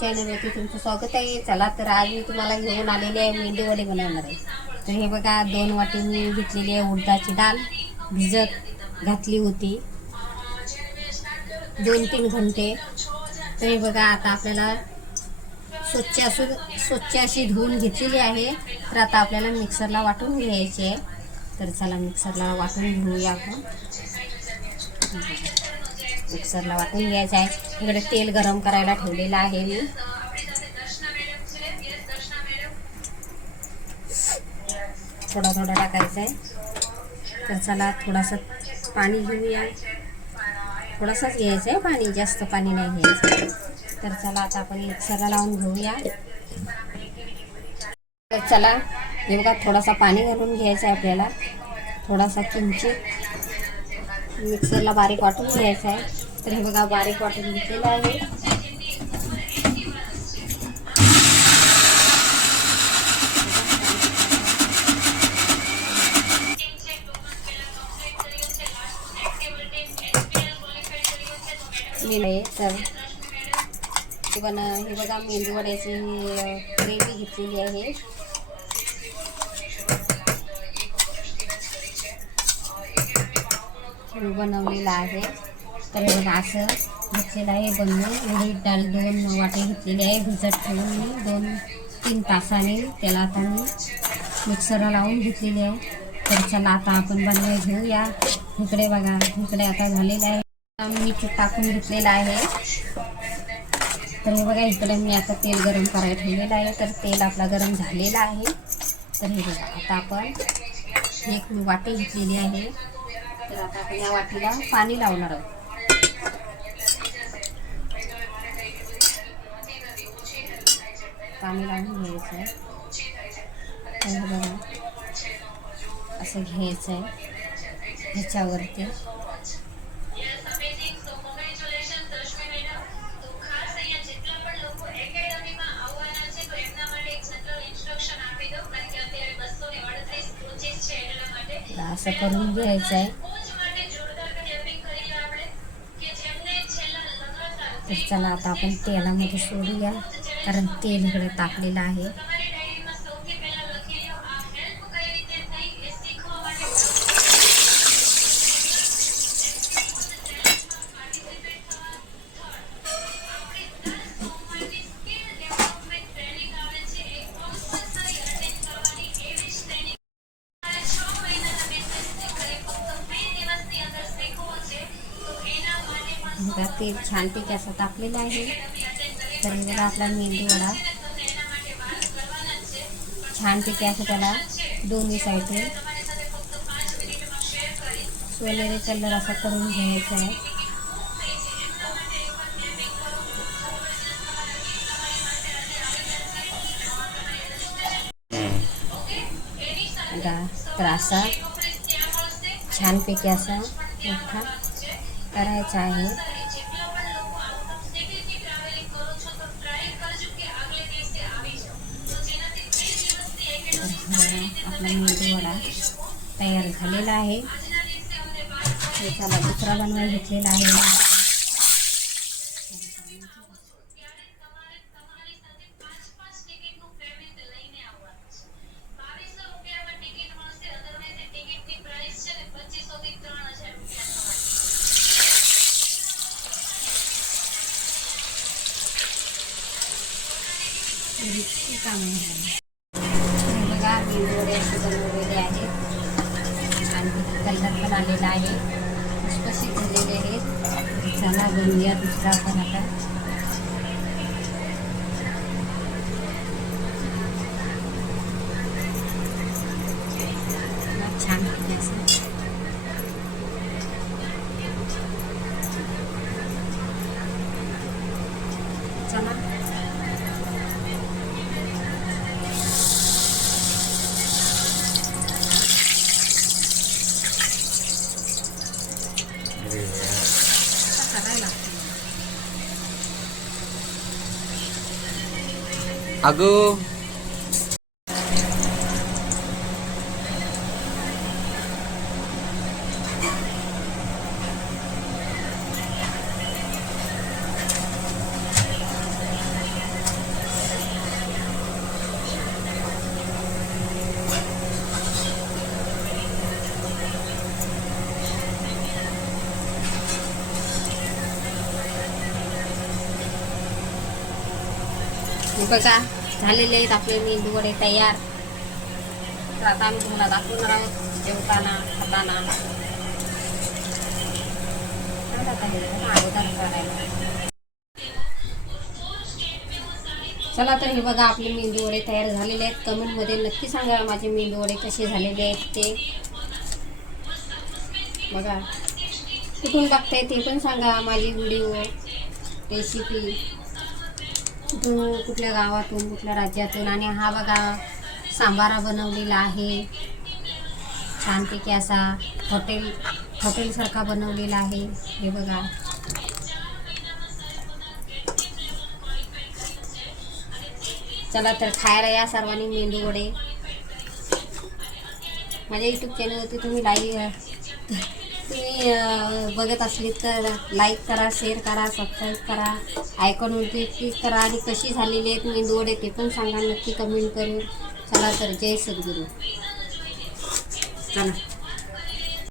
चॅनलवरती तुमचं स्वागत आहे. चला तर आज मी तुम्हाला घेऊन आलेले आहे मेंदू वडे बनवणार आहे. तर हे बघा 2 वाटी मी घेतलेली आहे उडदाची डाळ, भिजत घातली होती 2-3 घंटे. तर हे बघा आता आपल्याला स्वच्छ अशी धुवून घेतलेली आहे. तर आता आपल्याला मिक्सरला वाटून घ्यायची आहे. तर चला मिक्सरला वाटून घेऊया आपण. मिक्सरला वाटून घ्यायचं आहे. इकडे तेल गरम करायला ठेवलेलं आहे मी. थोडा थोडा टाकायचं आहे. तर चला थोडासा पाणी घेऊया. थोडासाच घ्यायचं आहे पाणी, जास्त पाणी नाही घ्यायचं. तर चला आता आपण मिक्सरला लावून घेऊया. तर चला हे बघा थोडासा पाणी घालून घ्यायचं आहे आपल्याला. थोडासा किंचित मिक्सरला बारीक वाटून घ्यायचं आहे. तर हे बघा बारीक वाटून घेतलेलं आहे. तर हे बघा मेंदू वड्याची ग्रेव्ही घेतलेली आहे. बनवलेला आहे. तर हे बघा असं घेतलेलं आहे बनवून. उडीद डाळ 2 वाटे घेतलेली आहे भिजत ठेवून मी 2-3 तासाने. त्याला आता मी मिक्सरला लावून घेतलेली आहे. तर चला आता आपण बनवायला घेऊया. इकडे बघा इकडे आता झालेलं आहे. मीठ टाकून घेतलेलं आहे. तर हे बघा इकडे मी आता तेल गरम करायला ठेवलेलं आहे. तर तेल आपला गरम झालेलं आहे. तर हे बघा आता आपण एक वाटी घेतलेली आहे. तर आता आपण या वाटीला पाणी लावणार आहोत. पाणी लावून घ्यायचं आहे. तर बघा असं घ्यायचं आहे ह्याच्यावरती. असं करून घ्यायचं आहे. तर चला आता आपण तेलामध्ये सोडूया, कारण तेल इकडे टाकलेलं आहे. बघा तेल छानपैकी असं टाकलेलं आहे. तर बघा आपला मेंदू वडा छानपैकी असं त्याला दोन्ही साईडने सोनेरी कलर असा करून घ्यायचा आहे. तर असा छानपैकी असा मोठा करायचा आहे. आपला मेंदू वडा तयार झालेला आहे. त्याला दुसरा बनवायला घेतलेला आहे. बघा मेंदू वडे असे बनवलेले आहेत आणि कलर पण आलेला आहे. खुसखुशीत झालेले आहेत. चला बनवूया दुसरा पण आता. छान चला अगं हे बघा झालेले आहेत आपले मेंदू वडे तयार. तर आता आम्ही तुम्हाला दाखवणार आहोत जेवताना खाताना. अगोदर करायला. चला तर हे बघा आपले मेंदू वडे तयार झालेले आहेत. कमेंटमध्ये नक्की सांगा माझे मेंदू वडे कसे झालेले आहेत ते. बघा कुठून बघताय ते पण सांगा. माझी व्हिडिओ रेसिपी कुठून, कुठल्या गावातून, कुठल्या राज्यातून. आणि हा बघा सांबारा बनवलेला आहे छानपैकी असा हॉटेलसारखा बनवलेला आहे. हे बघा चला तर खायला या सर्वांनी मेंदू वडे. माझ्या यूट्यूब चॅनलवरती तुम्ही बघत असली तर लाईक करा, शेअर करा, सबस्क्राईब करा, आयकॉनवरती क्लिक करा. आणि कशी झालेली आहेत मेंदू वडे ते पण सांगा नक्की कमेंट करून. चला तर जय सद्गुरू. चला.